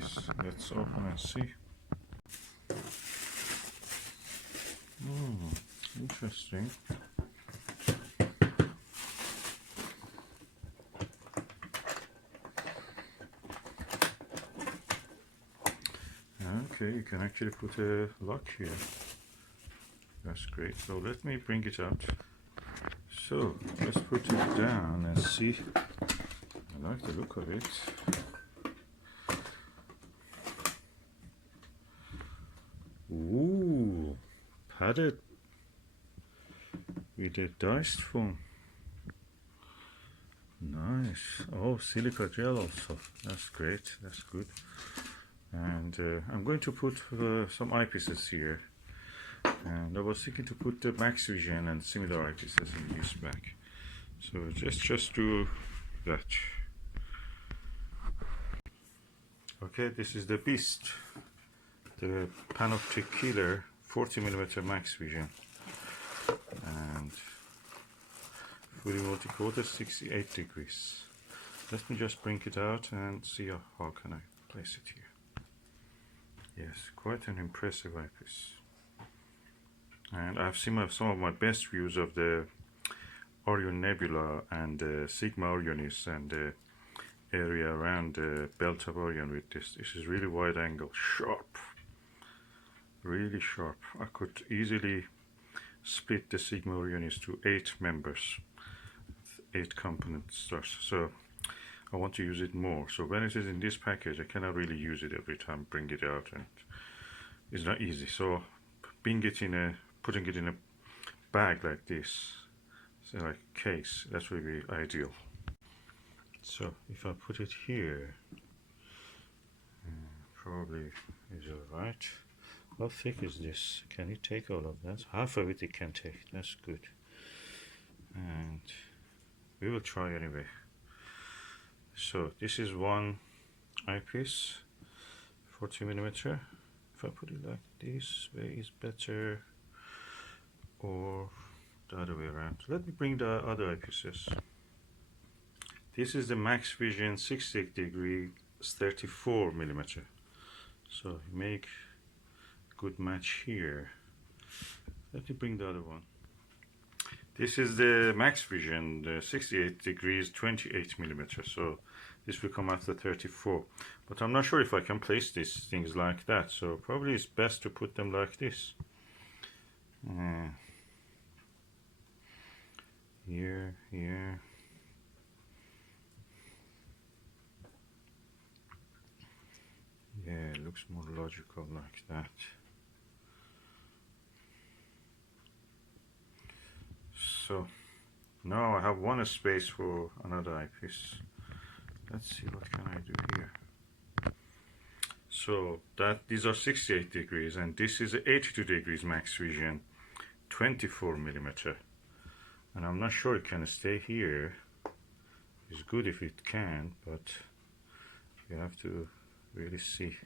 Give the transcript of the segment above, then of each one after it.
case. Let's open and see. Interesting. Okay, you can actually put a lock here. That's great. So let me bring it out. So let's put it down and see. I like the look of it. Ooh, padded with a diced foam. Nice. Oh, silica gel also. That's great. That's good. And I'm going to put some eyepieces here. And I was thinking to put the Maxvision and similar eyepieces in this bag. So just do that. Okay, this is the Beast, the Panoptic Killer 40mm Maxvision, and fully multi-coated 68 degrees. Let me just bring it out and see how can I place it here. Yes, quite an impressive eyepiece. And I've seen some of my best views of the Orion Nebula and Sigma Orionis and the area around the belt of Orion with this. This is really wide angle, sharp, really sharp. I could easily split the Sigma Orionis to 8 members, 8 component stars. So I want to use it more. So when it is in this package, I cannot really use it every time, bring it out, and it's not easy. So putting it in a bag like this, so like a case, that's really ideal. So if I put it here, probably is alright. How thick is this? Can it take all of that? Half of it can take. That's good. And we will try anyway. So this is one eyepiece, 40mm. If I put it like this way is better, or the other way around. Let me bring the other eyepieces. This is the Maxvision 68 degree 34mm. So you make a good match here. Let me bring the other one. This is the Maxvision, the 68 degrees 28mm. So this will come after 34. But I'm not sure if I can place these things like that. So probably it's best to put them like this. Here. Yeah, it looks more logical like that. So now I have one space for another eyepiece. Let's see what can I do here. So these are 68 degrees, and this is 82 degrees Maxvision 24mm. And I'm not sure it can stay here. It's good if it can, but you have to really see.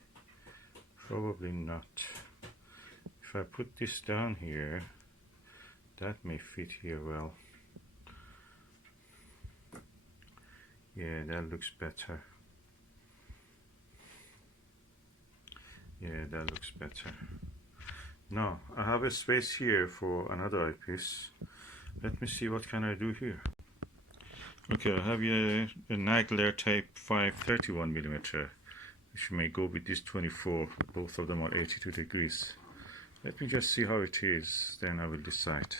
Probably not. If I put this down here, that may fit here well. Yeah, that looks better. Yeah, that looks better. Now I have a space here for another eyepiece. Let me see what can I do here. Okay, I have here a Nagler Type 5 31mm, which may go with this 24. Both of them are 82 degrees. Let me just see how it is, then I will decide.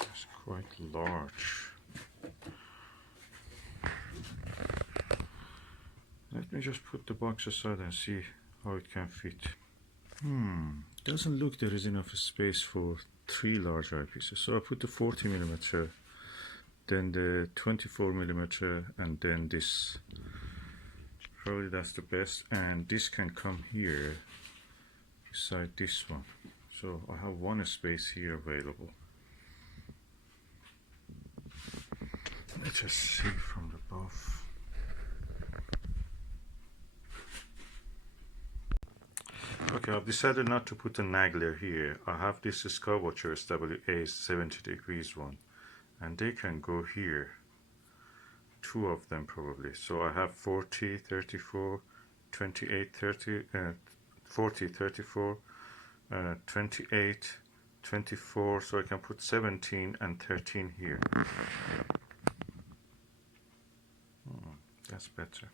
It's quite large. Let me just put the box aside and see how it can fit. Doesn't look there is enough space for 3 large eyepieces. So I put the 40mm, then the 24mm, and then this. Probably that's the best. And this can come here beside this one. So I have one space here available. Let's just see from above. Okay, Okay, I've decided not to put a Nagler here. I have this Skywatcher SWA 70 degrees one, and they can go here. Two of them probably. So I have 40, 34, 28, 30, 40, 34, 28, 24, so I can put 17 and 13 here. That's better.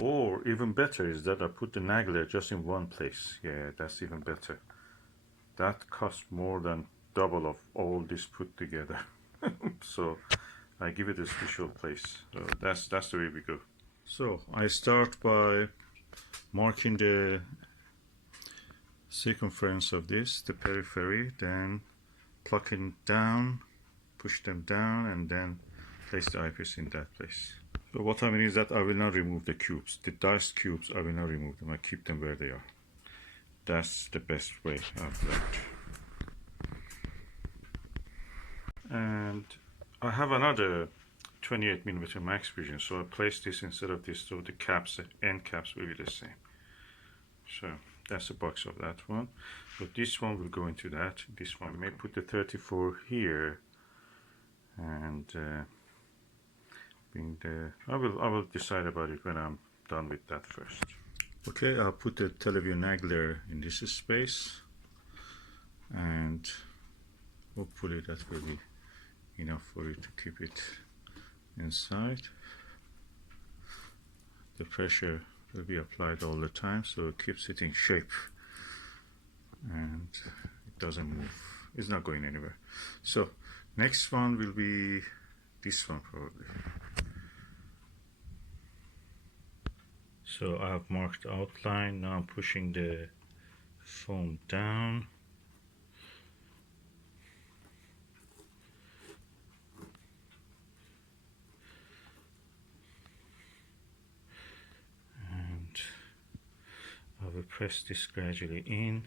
Or even better is that I put the Nagler just in one place. Yeah, that's even better. That costs more than double of all this put together. So I give it a special place. So that's the way we go. So I start by marking the circumference of this, the periphery, then plucking down, push them down, and then place the eyepiece in that place. So what I mean is that I will not remove the cubes. The diced cubes, I will not remove them. I keep them where they are. That's the best way I've learned. And I have another 28mm Maxvision, so I place this instead of this, so the caps, the end caps will be the same. So that's the box of that one. But this one will go into that. This one, I may put the 34 here, and I will decide about it when I'm done with that first. Okay, I'll put the Televue Nagler in this space, and hopefully that will be enough for it to keep it inside. The pressure will be applied all the time, so it keeps it in shape and it doesn't move. It's not going anywhere. So next one will be this one probably. So I have marked the outline. Now I'm pushing the foam down. I will press this gradually in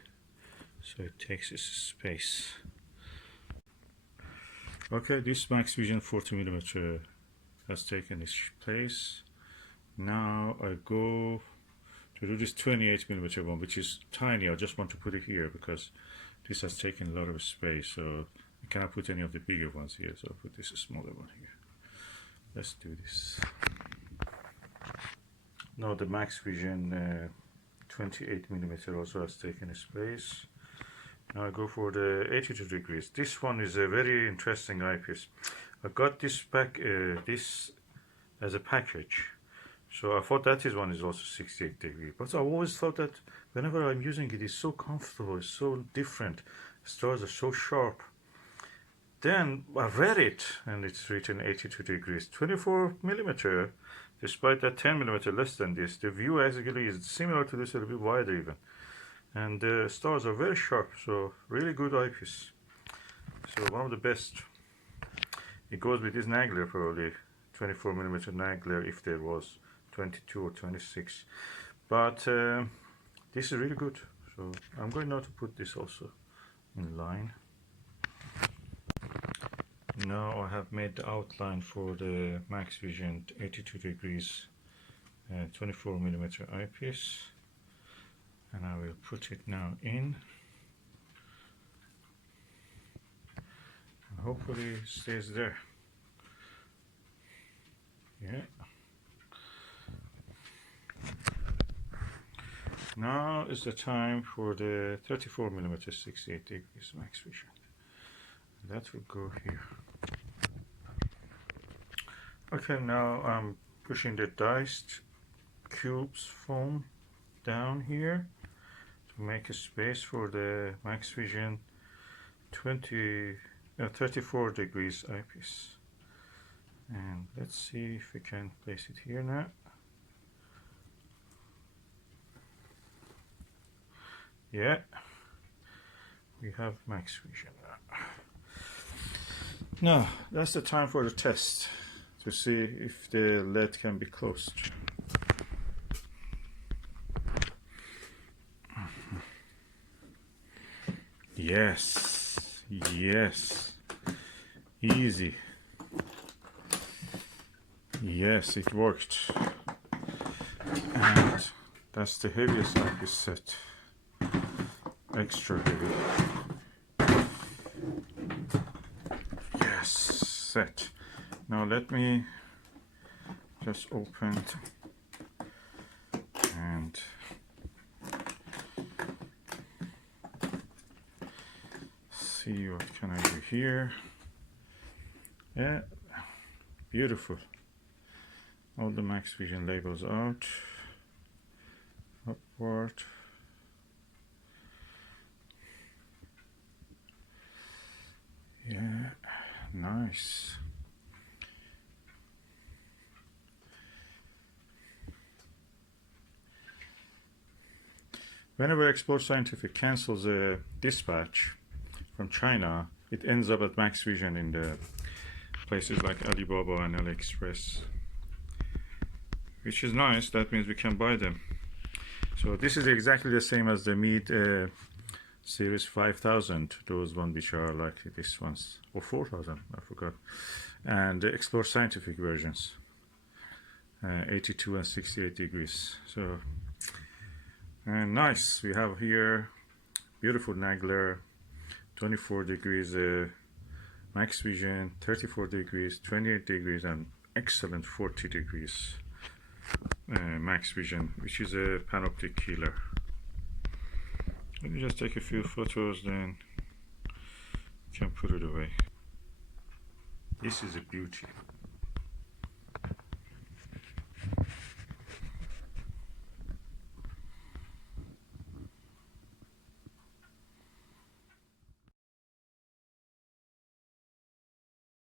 so it takes its space. Okay, this Maxvision 40mm has taken its place. Now I go to do this 28mm one, which is tiny. I just want to put it here because this has taken a lot of space, so I cannot put any of the bigger ones here, so I'll put this smaller one here. Let's do this. Now the Maxvision 28mm also has taken its place. Now I go for the 82 degrees. This one is a very interesting eyepiece. I got this back, this as a package, so I thought that one is also 68 degrees. But I always thought that whenever I'm using it, it's so comfortable, it's so different. The stars are so sharp. Then I read it, and it's written 82 degrees, 24mm. Despite that 10mm less than this, the view actually is similar to this, a little bit wider even. And the stars are very sharp, so really good eyepiece. So one of the best. It goes with this Nagler probably, 24mm Nagler if there was 22 or 26. But this is really good. So I'm going now to put this also in line. Now I have made the outline for the Maxvision 82 degrees 24mm eyepiece, and I will put it now in, and hopefully it stays there. Yeah. Now is the time for the 34mm 68 degrees Maxvision. That will go here. Okay, now I'm pushing the diced cubes foam down here to make a space for the Maxvision 34 degrees eyepiece. And let's see if we can place it here now. Yeah, we have Maxvision now. Now, that's the time for the test to see if the lid can be closed. Yes, yes, easy. Yes, it worked. And That's the heaviest eyepiece set. Extra heavy. Yes, set. Now let me just open and see what can I do here. Yeah, beautiful. All the Maxvision labels out, upward. Yeah, nice. Whenever Explore Scientific cancels a dispatch from China, it ends up at Maxvision in the places like Alibaba and AliExpress, which is nice. That means we can buy them. So this is exactly the same as the Mead Series 5000, those ones which are like this ones, or 4000, I forgot, and the Explore Scientific versions, 82 and 68 degrees. So and nice, we have here beautiful Nagler 24 degrees Maxvision, 34 degrees, 28 degrees, and excellent 40 degrees Maxvision, which is a panoptic killer. Let me just take a few photos, then can put it away. This is a beauty.